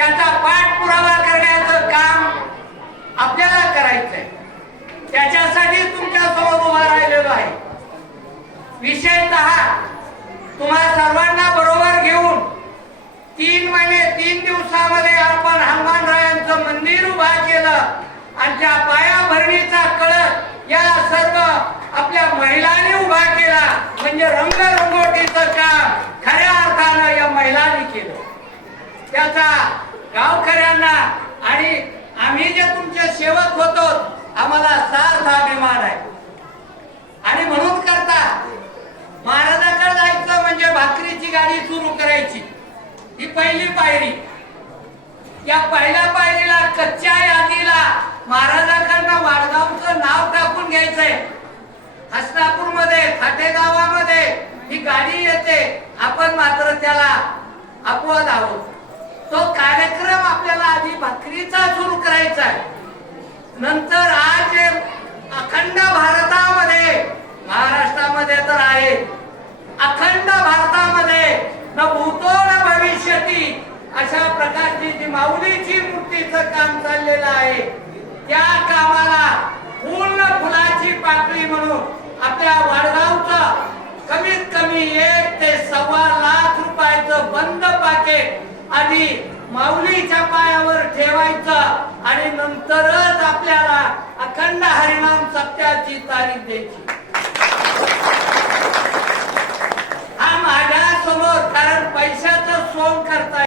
त्याचा पाठपुरावा करण्याचं काम आपल्याला करायचंय। त्याच्यासाठी तुमच्या समोर उभा राहिलेलो आहे। विशेषतः तुम्हा सर्वांना बरोबर घेऊन 3 महिने 3 दिवसामध्ये आपण हनुमानरायांचं मंदिर उभा केलं आणि त्या पायाभरणीचा कळस या सर्व आपल्या महिलांनी उभा केला। म्हणजे रंगरंगोटीचं काम खऱ्या अर्थानं या महिलांनी केलं। त्याचा गावकऱ्यांना आणि आम्ही जे तुमचे सेवक होतो आम्हाला सार्थ अभिमान आहे। आणि म्हणून करता महाराजांकडे जायचं म्हणजे भाकरीची गाडी सुरू करायची, ही पहिली पायरी। या पहिल्या पायरीला कच्च्या यादीला महाराजांकडनं वाडगावचं नाव टाकून घ्यायचंय। हसनापूर मध्ये खाटेगावामध्ये ही गाडी येते, आपण मात्र त्याला अपवाद आहोत। तो कार्यक्रम आपल्याला आधी भाकरीचा सुरू करायचा आहे। नंतर आज अखंड भारतामध्ये, महाराष्ट्रामध्ये तर आहे, अखंड भारतामध्ये न भूतो न भविष्यती अशा प्रकारची जी माऊलीची मूर्तीचं काम चाललेलं आहे, त्या कामाला पूर्ण फुलाची पाकळी म्हणून आपल्या वाडगावचं कमीत कमी 1 ते सव्वा लाख रुपयाचं बंद पाकिट आधी माऊलीच्या पायावर ठेवायचं आणि नंतरच आपल्याला अखंड हरिनाम सप्ताहाची तारीख द्यायची।